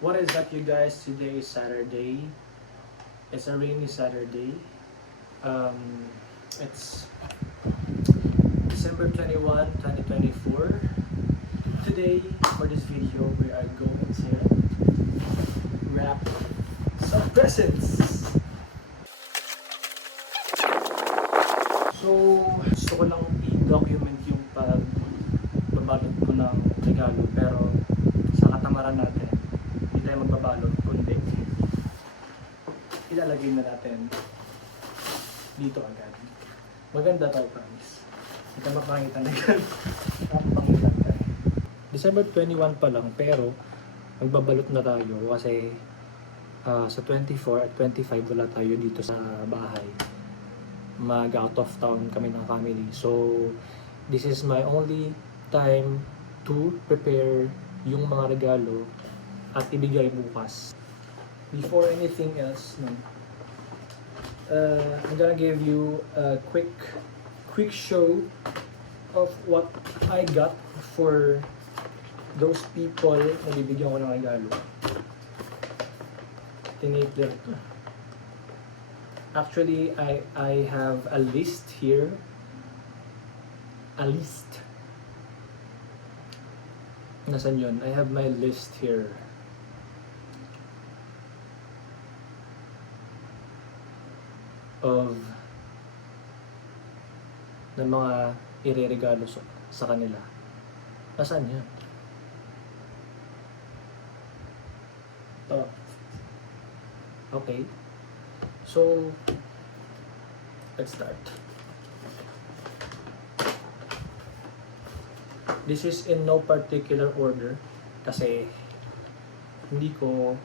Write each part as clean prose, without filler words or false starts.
What is up, you guys? Today is Saturday. It's a rainy Saturday. It's December 21, 2024. Today, for this video, we are going to wrap some presents. So, gusto ko lang i-document yung pagbabalot ko ng regalo, pero sa katamaran natin, hindi tayo magbabalot, kundi ilalagay na natin dito agad. Maganda tayo, promise. Hindi ka makakita na agad. Pangilan tayo. December 21 pa lang, pero magbabalot na tayo kasi sa 24 at 25 wala tayo dito sa bahay. Mag-out of town kami ng family. So, this is my only time to prepare yung mga regalo at ibigay bukas. Before anything else, I'm gonna give you a quick show of what I got for those people na bibigyan ko ng regalo. Tinake them. Actually, I have a list here. A list. Nasaan yun? I have my list here. Of ng mga ireregalo sa kanila. Nasaan yan? Oh. Okay. So, let's start. This is in no particular order kasi hindi ko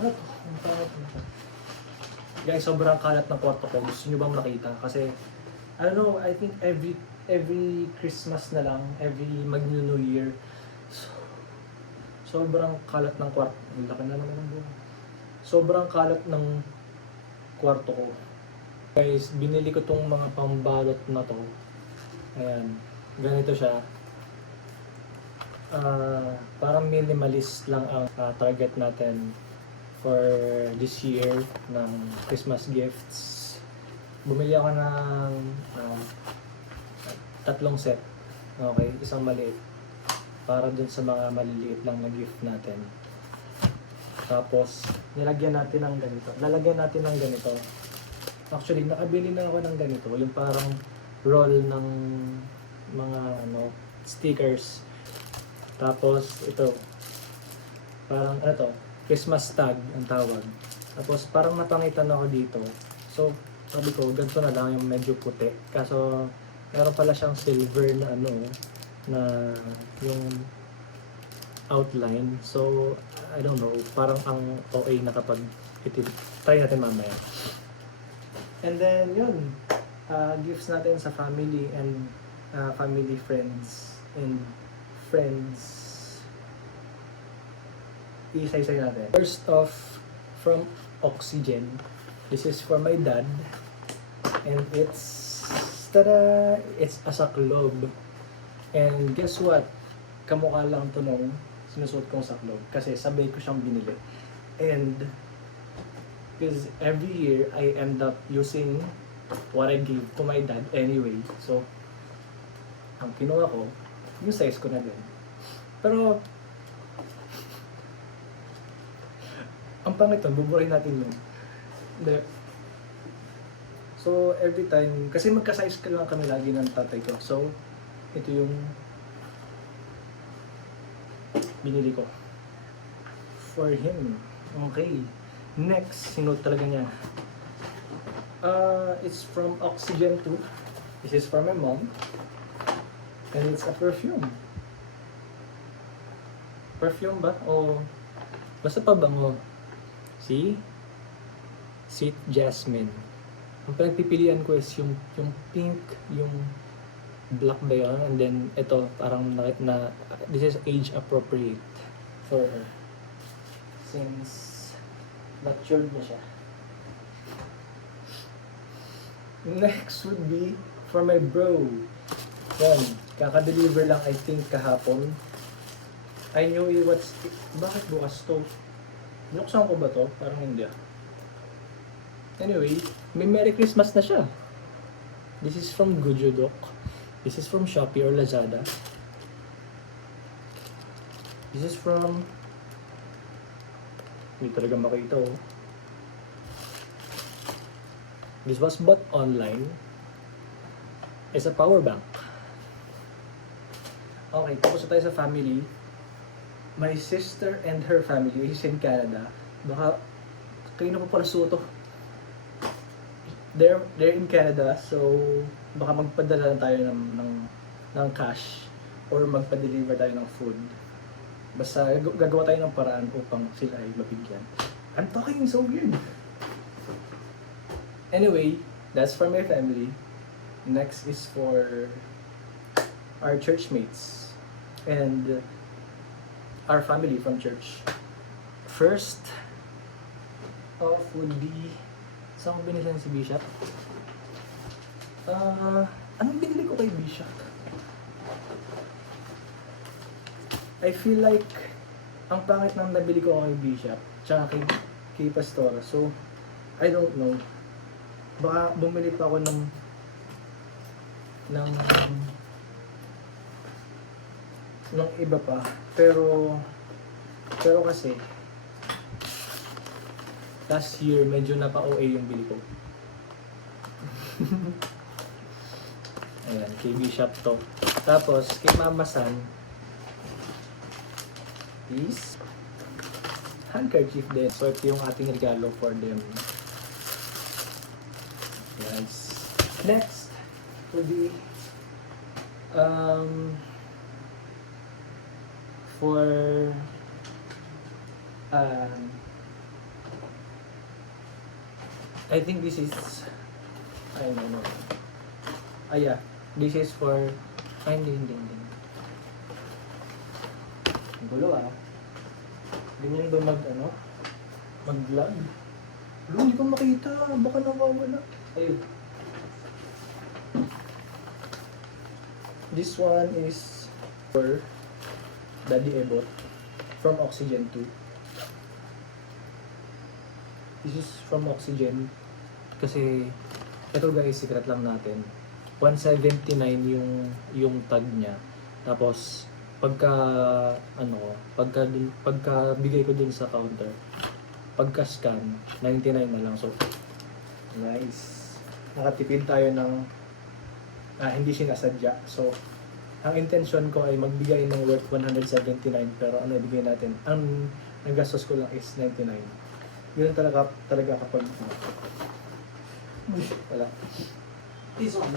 ano to? Ang pangit nito. Guys, sobrang kalat ng kwarto ko. Gusto nyo bang makita? Kasi I don't know, I think every Christmas na lang, every New Year, sobrang kalat ng kwarto. Ang laki na naman ng buhay. Sobrang kalat ng kwarto ko. Guys, binili ko tong mga pambalot na to. Ayan, ganito siya. Parang minimalist lang ang target natin for this year ng Christmas gifts. Bumili ako ng 3 set. Okay, isang maliit. Para dun sa mga maliliit lang na gift natin. Tapos, nilagyan natin ng ganito. Lalagyan natin ng ganito. Actually, nakabili na ako ng ganito. Yung parang roll ng mga stickers. Tapos, ito. Parang, ano to? Christmas tag ang tawag. Tapos, parang napangitan ako dito. So, sabi ko, ganito na lang yung medyo puti. Kaso, meron pala siyang silver na na yung outline. So, I don't know, parang ang OA na kapag try natin mamaya. And then, yun, gifts natin sa family and family, friends, and friends. Isa-isa natin. First off, from Oxygen. This is for my dad. And it's, tada! It's a saklob. And guess what? Kamukha lang to nung sinusuot kong saklob kasi sabay ko siyang binili. And because every year I end up using what I give to my dad anyway. So ang kinuha ko, yung size ko na din. Pero ang pangit nun, buburin natin yun. Hindi. So every time, kasi magka-size ka lang kami lagi ng tatay ko. So ito yung binili ko for him. Okay, next, sinuot talaga niya. It's from Oxygen 2. This is for my mom. And it's a perfume. Perfume ba? O basta pabango. See? Sweet Jasmine. Ang pinagpipilian ko is yung pink, yung black ba yun? And then, ito, parang this is age appropriate for her. Since matured na siya. Next would be for my bro. Yan, kaka-deliver lang I think kahapon. I knew it was... Bakit bukas to? Binuksan ko ba to? Parang hindi ah. Anyway, may Merry Christmas na siya. This is from Gujudok. This is from Shopee or Lazada. This is from... Hindi talaga makita oh. This was bought online. It's a power bank. Okay, tapos tayo sa family. My sister and her family is in Canada. Baka kayo na pa pala suto. They're in Canada, so baka magpadala lang tayo ng cash or magpa-deliver tayo ng food. Basta gagawa tayo ng paraan upang sila ay mabigyan. I'm talking so weird. Anyway, that's for my family. Next is for our church mates and our family from church. First off would be, saan ko binili si Bishop? Anong binili ko kay Bishop? I feel like ang pangit nang nabili ko kay Bishop tsaka kay Pastora. So, I don't know. Baka bumili pa ako ng iba pa. Pero kasi last year medyo napa-OA yung bili ko. Ayan, kay Bishop to. Tapos kay Mama San is handkerchief din. So ito yung ating regalo for them. Yes. Next will be for I think this is I don't know. Yeah. This is for hindi. Gulo ah. Ganyan ba mag-vlog? Hindi ko makita. Baka nawawala. Ayun. This one is for Daddy Ebot from Oxygen 2. This is from Oxygen kasi ito guys, secret lang natin. 179 yung tag niya. Tapos pagka bigay ko din sa counter, pagka scan 99 na lang. So nice. Nakatipid tayo ng hindi sinasadya. So ang intention ko ay magbigay ng worth 179 pero ano ibigay natin? Ang nagastos ko lang is 99. Yun talaga kapag wala. This one.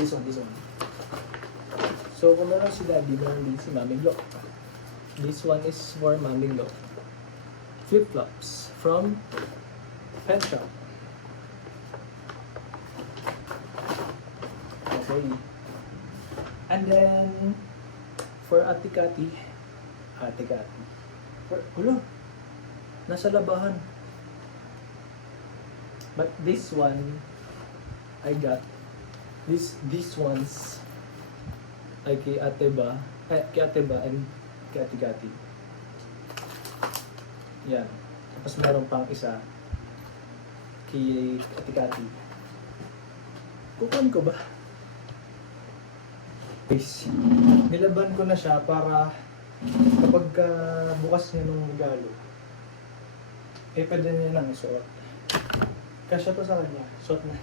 So kung meron si Daddy, meron din si Mami Glo. This one is for Mami Glo. Flip-flops from Pet Shop. Okay. And then for Ate Cathy. Nasa labahan. But this one, I got these ones ay kay Ate Ba and kay Ate Cathy. Yan. Tapos meron pang isa kay Ate Cathy. Kukunin ko ba? Guys, nilaban ko na siya para kapag bukas niya nung regalo, pwede niya nang isuot. Kasya to sa kanya. Suot na.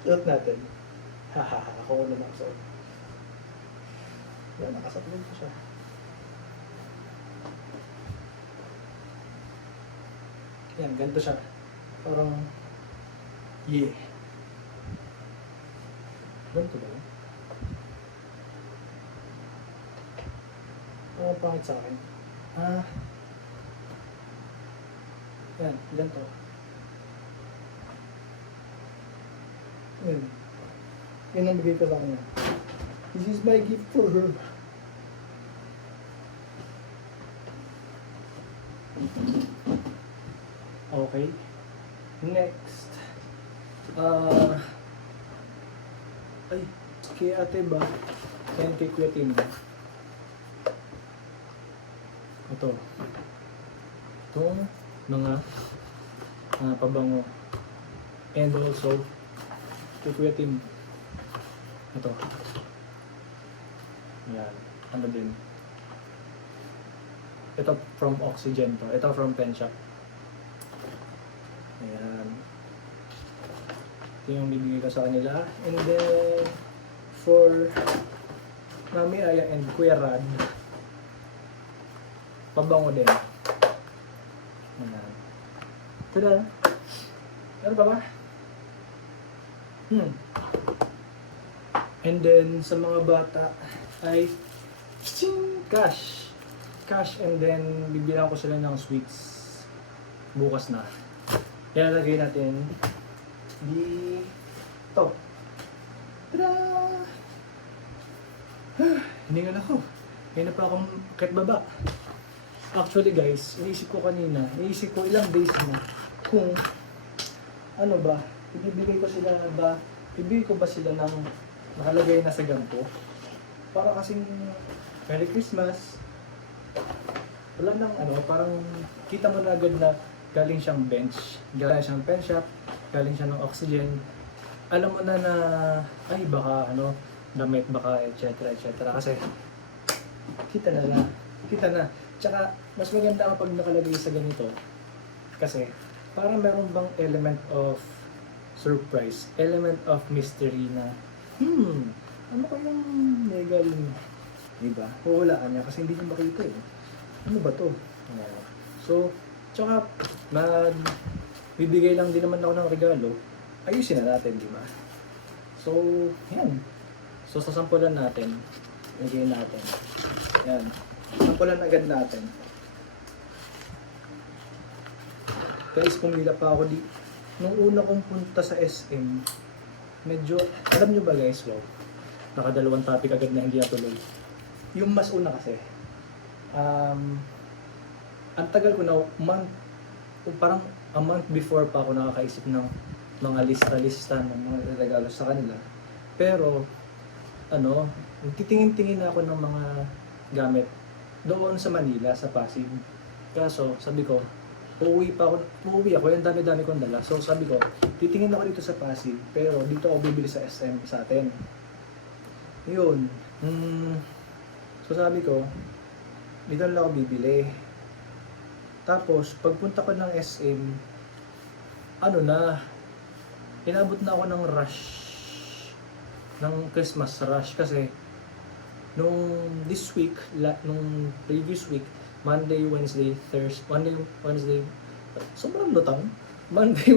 Suot natin. Ako na nakasuot. Yan, nakasapin ko siya. Yan, ganito siya. Parang, yeah. Ganito ba? Pangit sa akin. Yan, ganito. Yan ang bigay ko sa kanya. This is my gift for her. Okay. Next. Kay Ate Ba and kay Kuya Tim. Ito. Itong mga pabango. And also, kay Kuya Tim. Ito. Yan. Ano din. Ito from Oxygen to. Ito from Penshop. Ayan. Ito yung bibigay ko sa kanila. And then, for Mami Aya and Kuya Rad, pabango din. Ayan. Tada! Ano pa ba? And then, sa mga bata ay cash. Cash, and then bibilang ko sila ng sweets bukas na. Kaya lagay natin dito. Tada! Hiningal ako. Kaya na pa akong kahit baba. Actually guys, iniisip ko ilang days na kung ano ba, ibibigay ko ba sila ng nakalagay na sa ganito. Para kasing Merry Christmas. Wala nang parang kita mo na agad na galing siyang bench, galing siyang pen shop, galing siya ng Oxygen. Alam mo na ay baka damit baka etc. Kasi kita na. Tsaka mas maganda kapag nakalagay sa ganito kasi parang meron bang element of surprise, element of mystery na ano kayang may galing, diba? Huhulaan niya kasi hindi niya makita eh. Ano ba to? So, tsaka bibigay lang din naman ako ng regalo, ayusin na natin, di ba? So, yan. So, sasampulan natin. Lagyan natin. Yan. Sampulan agad natin. Guys, pumila pa ako nung una kong punta sa SM, medyo, alam nyo ba guys, wow, nakadalawang topic agad na hindi natuloy. Yung mas una kasi, ang tagal ko na, parang a month before pa ako nakakaisip ng mga lista ng mga regalo sa kanila. Pero, titingin-tingin na ako ng mga gamit doon sa Manila, sa Pasig. Kaso, sabi ko, uuwi ako, yung dami-dami kong dala. So, sabi ko, titingin ako dito sa Pasig, pero dito ako bibili sa SM sa atin. Yun. So, sabi ko, dito lang ako bibili. Tapos, pagpunta ko ng SM, inabot na ako ng rush, ng Christmas rush kasi nung previous week, Monday, sobrang lutang. Monday,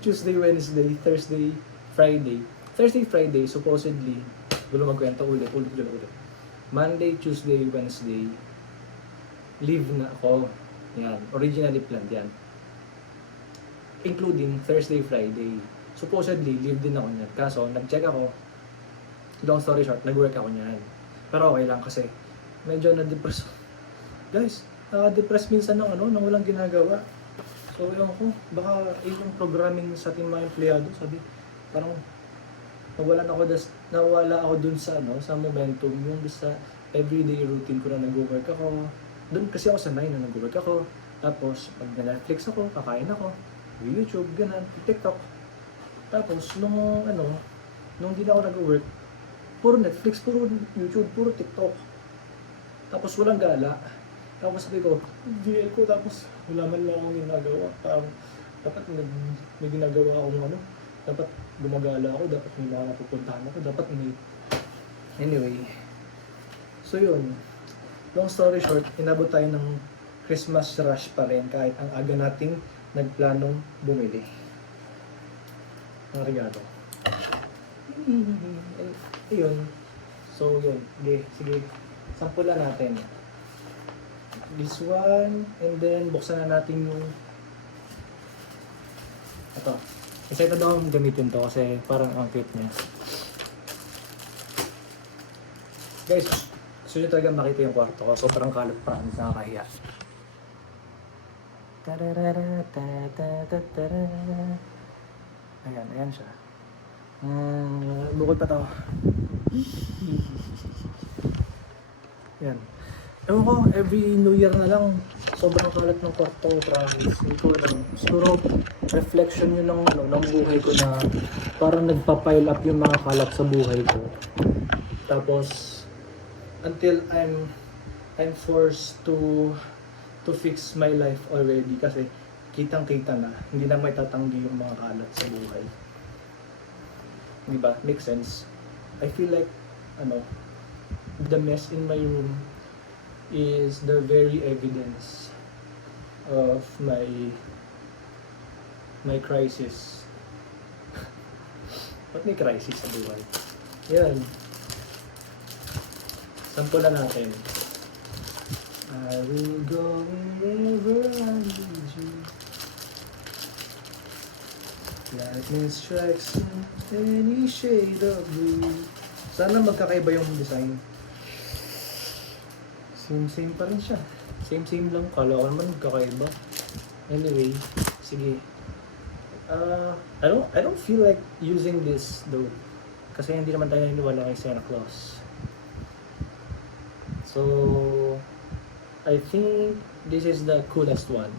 Tuesday, Wednesday, Thursday, Friday, supposedly, gulo magkwento ulit. Monday, Tuesday, Wednesday, leave na ako. Yan, originally planned yan. Including Thursday, Friday. Supposedly, leave din ako niyan. Kaso, nag-check ako, long story short, nag-work ako niyan. Pero okay lang kasi, medyo na-depress. Guys, nakaka-depress minsan ng walang ginagawa. So, ewan ko, baka yung programming sa ating mga empleyado, sabi, parang nawala ako dun sa momentum, yung sa everyday routine ko na nag-work ako. Doon kasi ako sanay na nag-work ako. Tapos, pag na-Netflix ako, kakain ako, YouTube, ganun, TikTok. Tapos, nung di na ako nag-work, puro Netflix, puro YouTube, puro TikTok. Tapos, walang gala. Tapos sabi ko, VL ko, tapos wala man lang akong ginagawa. Dapat may ginagawa akong dapat gumagala ako, dapat may nakapupuntahan ako, dapat may... Anyway, so yun, long story short, inabot tayo ng Christmas rush pa rin kahit ang aga nating nagplanong bumili ng regalo. Ayun, so yun, sige, sampulan natin. This one, and then buksan na natin yung ito. Excited daw akong gamitin to kasi parang ang cute niya. Guys, gusto nyo talaga makita yung kwarto ko. Sobrang kalat, promise, nakakahiya. Ayan siya. Bukod pa to. Yan. Ewan ko, every New Year na lang, sobrang kalat ng kwarto ko, promise. Hindi ko alam. Siguro, reflection yun ng, ng buhay ko na parang nagpa-pile up yung mga kalat sa buhay ko. Tapos, until I'm forced to fix my life already kasi kitang-kita na, hindi na may tatanggi yung mga kalat sa buhay. Di ba? Make sense? I feel like, the mess in my room is the very evidence of my crisis. Ba't may crisis sa buhay? Yan. Sampulan natin. I will go wherever I lead you. Lightning strikes any shade of blue. Sana magkakaiba yung design. Same pa rin siya. Same lang. Kala ko naman magkakaiba. Anyway, sige. I don't feel like using this though. Kasi hindi naman tayo naniniwala kay Santa Claus. So, I think this is the coolest one.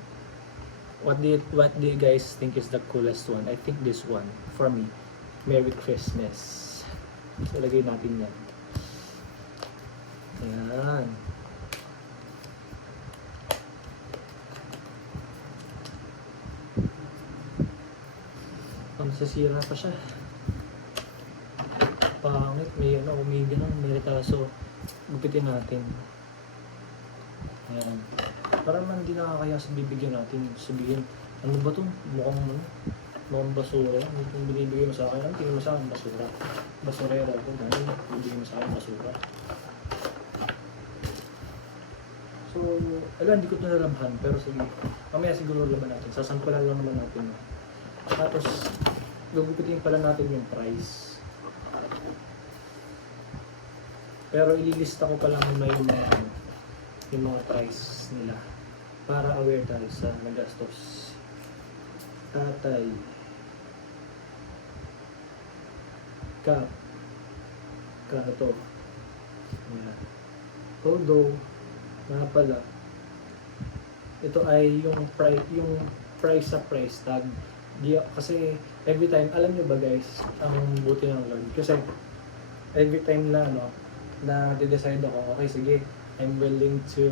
What do you guys think is the coolest one? I think this one for me. Merry Christmas. So, lagay natin yan. Ayan. Masasira pa siya. Pangit, may may retaso. Gupitin natin. Ayan. Para man hindi nakakaya sa bibigyan natin. Sabihin, ano ba to? Mukhang basura. Yung binibigay mo sa akin, ang tingin mo sa akin, basura. Basurera ko, dahil binibigay mo sa akin, basura. So, hindi ko ito nalabhan, pero sige. Mamaya siguro laban natin. Sasampulan lang naman natin. Tapos, gugupitin pala natin yung price. Pero ililista ko pa lang muna yung mga price nila para aware tayo sa nagastos. Tatay, cup, ito. Ayan. Although, nga pala, ito ay yung price sa price tag. Kasi every time, alam nyo ba guys, ang buti ng Lord. Kasi every time na na de-decide ako, okay sige, I'm willing to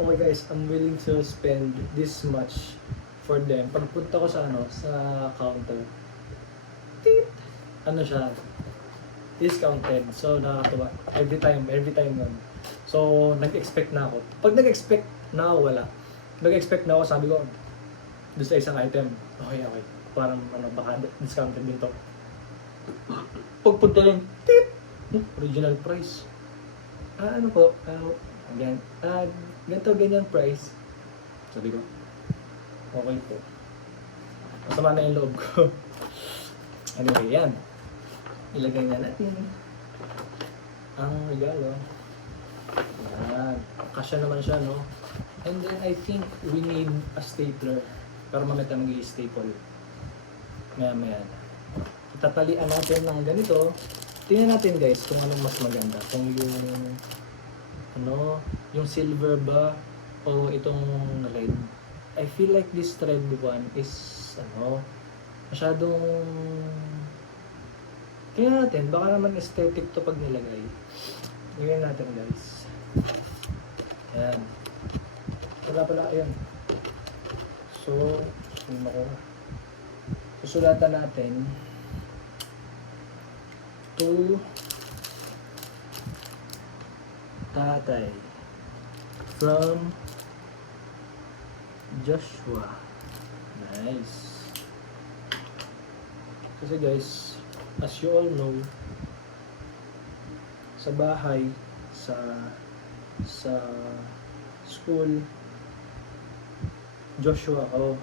oh my guys, I'm willing to spend this much for them. Pagpunta ko sa sa counter, tit, siya, discounted. So nakakatuwa. Every time nun. So nag-expect na ako. Pag nag-expect na ako, wala. Nag-expect na ako, sabi ko, doon sa isang item, okay. Parang baka discounted din to. Pagpunta lang, tit, original price. Ano po, ganyan price. Sabi ko, okay po. Masama na yung loob ko. Anyway, yan. Ilagay na natin ang regalo. Yan. Kasya naman siya, no? And then I think we need a stapler. Pero mamaya tayo mag-i-staple. Maya. Tatalian natin ng ganito. Tingnan natin guys kung anong mas maganda. Kung yung silver ba o itong red. I feel like this red one is masyadong, tingnan natin, baka naman aesthetic to pag nilagay. Tingnan natin guys. Ayan. Pala, ayan. So, susulatan natin to Tatay from Joshua. Nice. Kasi guys, as you all know, sa bahay, sa school, Joshua ako.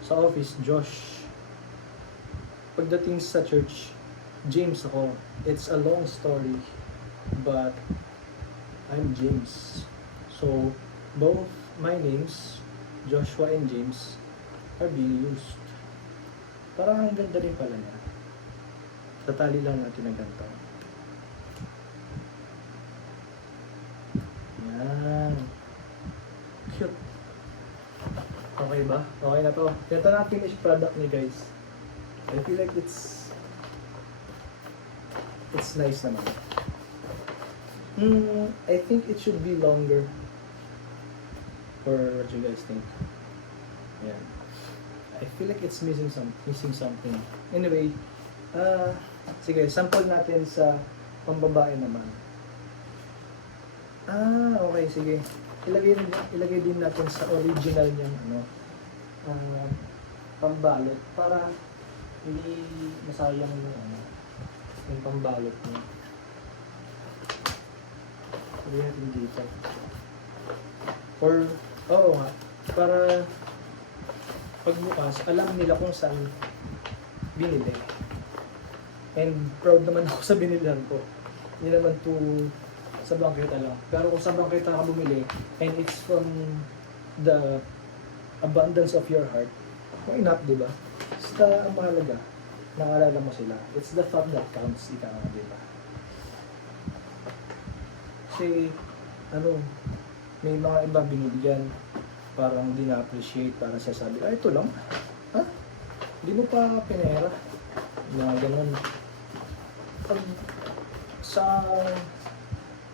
Sa office, Josh. Pagdating sa church, James ako. It's a long story, but I'm James. So, both my names, Joshua and James, are being used. Parang ang ganda rin pala niya. Tatali lang natin ng ganito. Yan. Cute. Okay ba? Okay na to. Ito na ang finished product ni guys. I feel like it's nice naman. I think it should be longer. For what you guys think. Yan. I feel like it's missing something. Anyway, sige, sample natin sa pambabae naman. Okay, sige. Ilagay din natin sa original niyang pambalot para hindi masayang yung pambalot niya. Sabihin natin dito. Oo nga, para pagbukas, alam nila kung saan binili. And proud naman ako sa binilihan ko. Hindi naman to sa bangketa lang. Pero kung sa bangketa ka bumili, and it's from the abundance of your heart, why not, di ba? Basta ang mahalaga, naalala mo sila. It's the thought that counts, ika nga, di ba? Kasi, may mga iba binibigyan, parang di na-appreciate, parang sasabi, ito lang, ha? Hindi mo pa pinera. Mga ganun.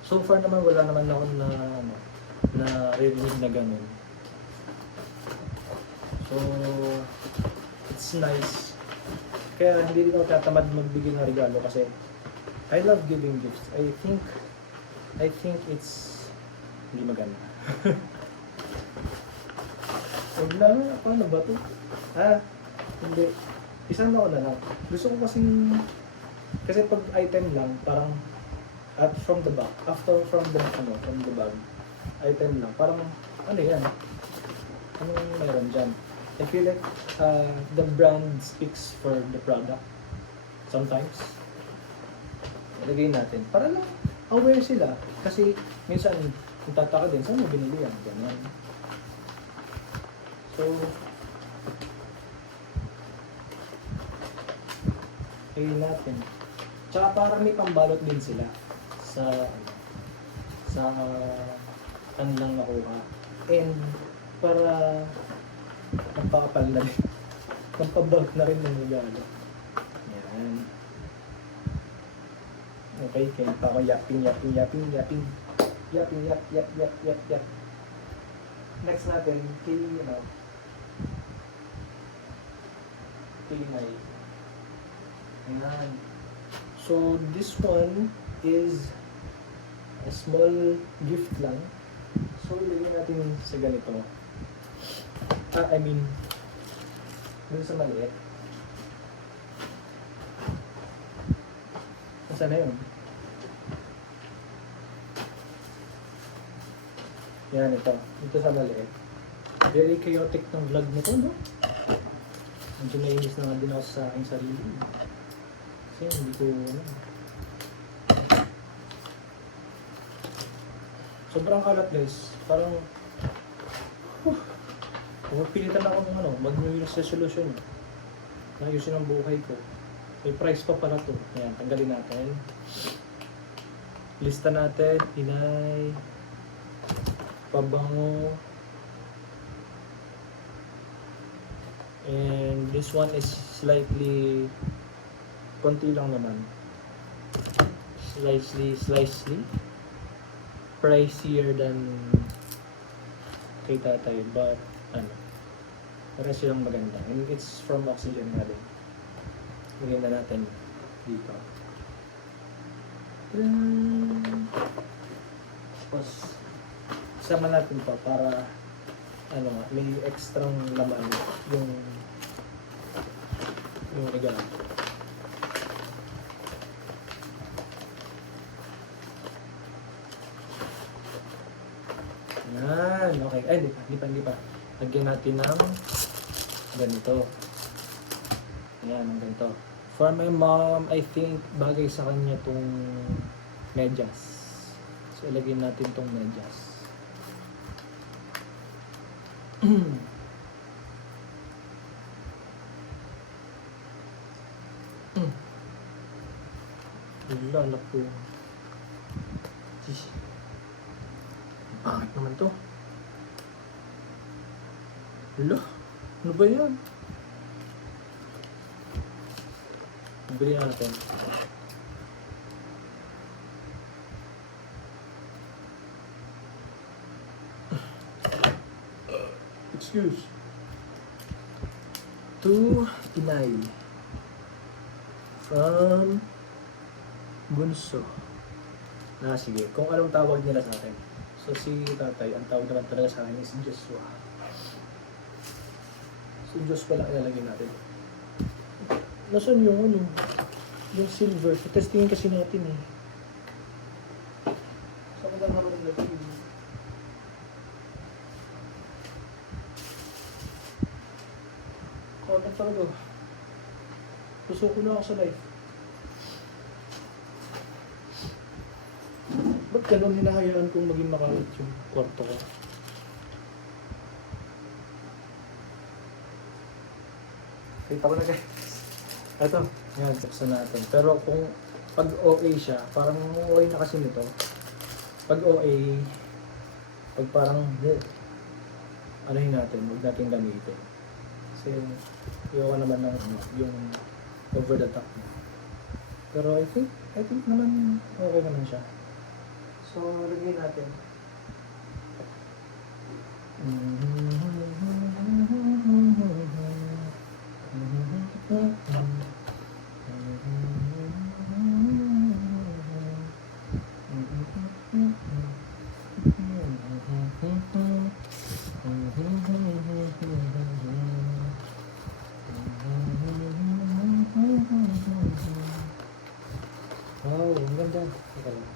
So far naman, wala naman ako na ririnig na ganun. So, it's nice. Kaya hindi rin ako tatamad magbigay ng regalo kasi I love giving gifts. I think it's hindi maganda. Wala na, paano ba ito? Hindi. Isang ako na lang. Gusto ko kasi pag item lang, parang from the back, from the bag, item lang, parang ano yan? Anong mayroon dyan? I feel like the brand speaks for the product. Sometimes. Ilagay natin. Para lang aware sila. Kasi minsan, tataka din, saan mo binili yan? Ganyan. So, ayun natin. Tsaka para may pambalot din sila sa kanilang nakuha. And para magpakapal na rin. Magpabag na rin ng regalo. Yan. Okay, kaya pa ako yapping. Yap. Next natin, May. Ayan. So, this one is a small gift lang. So, ilagay natin sa ganito. Dun sa maliit. Nasaan na yun? Yan, ito. Ito sa maliit. Very chaotic ng vlog na to, no? Medyo nainis na nga din ako sa aking sarili. Kasi hindi ko, sobrang kalat, guys. Parang, pumipilitan ako ng mag-New Year's resolution. Ayusin ang buhay ko. May price pa pala to. Ayan, tanggalin natin. Lista natin, inay, pabango, and this one is slightly, konti lang naman, slightly pricier than kay tatay, but para silang maganda, and it's from Oxygen nga din. Lagyan na natin dito. Tapos sama natin pa para may extrang laman yung regalo. Yan, okay. Ay, hindi pa. Lagyan natin ng ganito. Ayan, ang ganito. For my mom, I think bagay sa kanya tong medyas. So, ilagay natin tong medyas. Wala, anak ko. naman to. Hala, ano ba yan? Bili natin. Excuse. 2 inay. From Bunso. Sige. Kung anong tawag nila sa akin. So si tatay, ang tawag naman talaga sa akin is Joshua. So Joshua lang ilalagay natin. Nasaan yung ano? Yung silver. Testingin kasi natin eh. Saan ko ba naman nilagay? Comment talaga. Gusto ko na ako sa life. Ba't ganun hinahayaan kong maging makalit yung kwarto ko? Kita ko na guys. Ito, yan, buksan natin. Pero kung pag OA siya, parang OA na kasi nito. Pag OA, pag parang, anuhin natin, huwag natin gamitin. Kasi, ayoko naman ng yung over the top na. Pero I think naman okay naman siya. So, lagyan natin. Wow, ang ganda. Teka lang.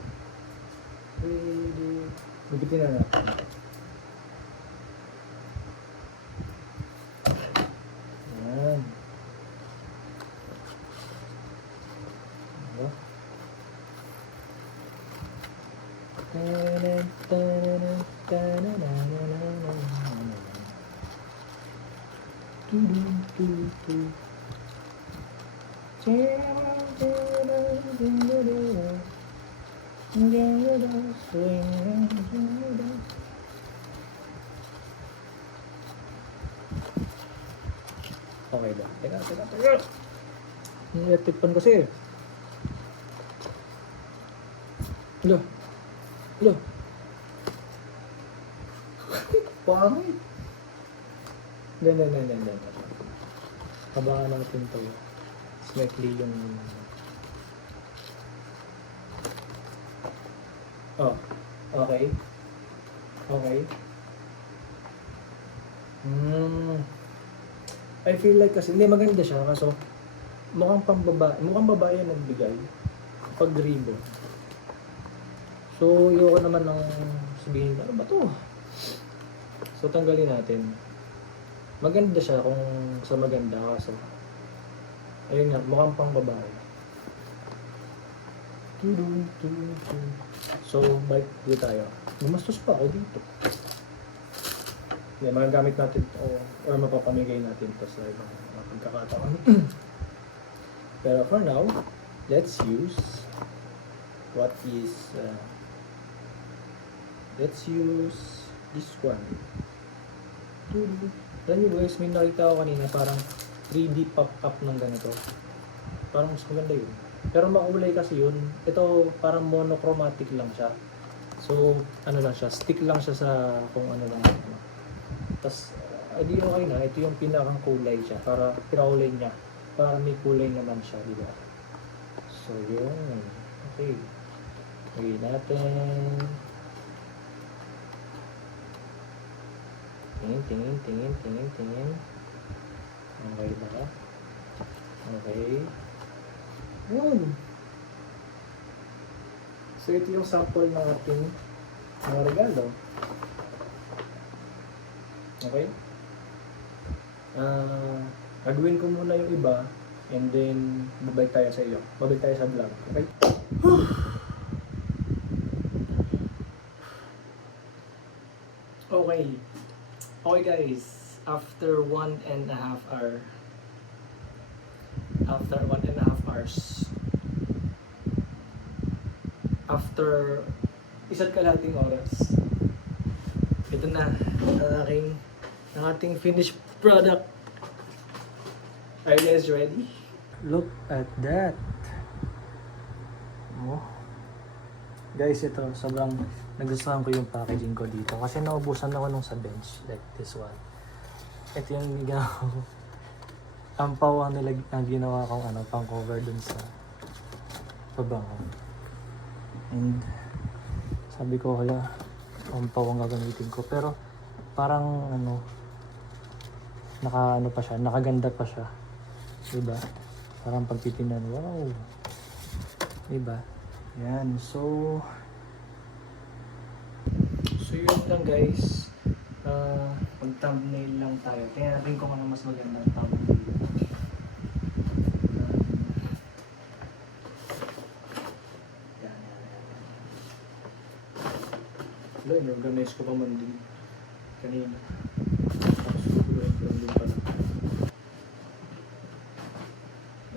Bibitin na natin. Yan. Diba? Okay ba? Teka. Ang electric pan kasi. Alo. Pangit. Ganyan. Habangan natin ito. Slightly yung... Oh, okay. I feel like kasi, hindi maganda siya, kaso mukhang babae ang nagbigay pag ribbon. So, ayoko naman ng sabihin, ano ba to? So, tanggalin natin. Maganda siya kung sa maganda, kaso ayun nga, mukhang pang babae. So, balik dito tayo. Gumastos pa ako dito. Hindi, magagamit natin ito or mapapamigay natin ito sa ibang pagkakataon. Pero for now, let's use this one. Alam nyo guys, may nakita ko kanina parang 3D pop-up ng ganito. Parang mas maganda yun. Pero makulay kasi yun. Ito parang monochromatic lang siya. So, ano lang siya, stick lang siya sa kung ano lang. Tapos, di okay na. Ito yung pinakang kulay siya. Para pinakulay niya. Para may kulay naman siya, di ba? So, yun. Okay. Lagay natin. Tingin. Okay ba? Okay. Yun. So, ito yung sample ng ating mga regalo. Okay? Gagawin ko muna yung iba and then babalik tayo sa iyo. Babalik tayo sa vlog. Okay? Okay guys. After 1.5 hours. After isa't kalahating oras. ito na ang ating finished product. Are you guys ready? Look at that. Oh. Guys, ito sobrang nagustuhan ko yung packaging ko dito kasi naubusan ako nung sa bench like this one. Ito yung nigaw. Ampaw ang ginawa kong pang cover dun sa pabango. And sabi ko hala, ampaw ang gagamitin ko. Pero parang nakaganda pa siya. Diba? Parang pagtitinan, wow. Diba? Yan, so yun lang guys. Mag-thumbnail lang tayo. Tingnan natin kung ano mas magandang thumbnail. Yan. Wala, in-organize ko pa man din kanina. Tapos kukulit lang din pala.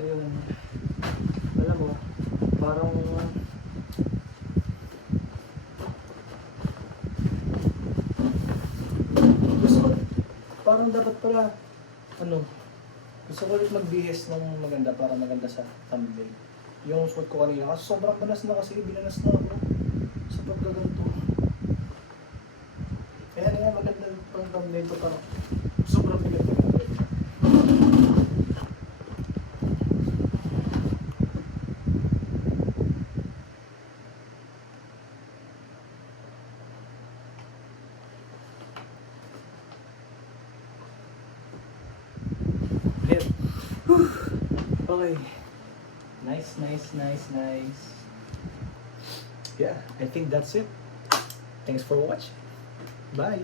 Ayun. Alam mo, parang dapat pala gusto ko ulit magbihis ng maganda para maganda sa thumbnail. Yung suot ko kanina kasi sobrang banas na kasi binanas na ako sa pagkaganto. Kaya maganda pang thumbnail to para sobrang bigat na gagawin. Okay. Nice. Yeah, I think that's it. Thanks for watching. Bye.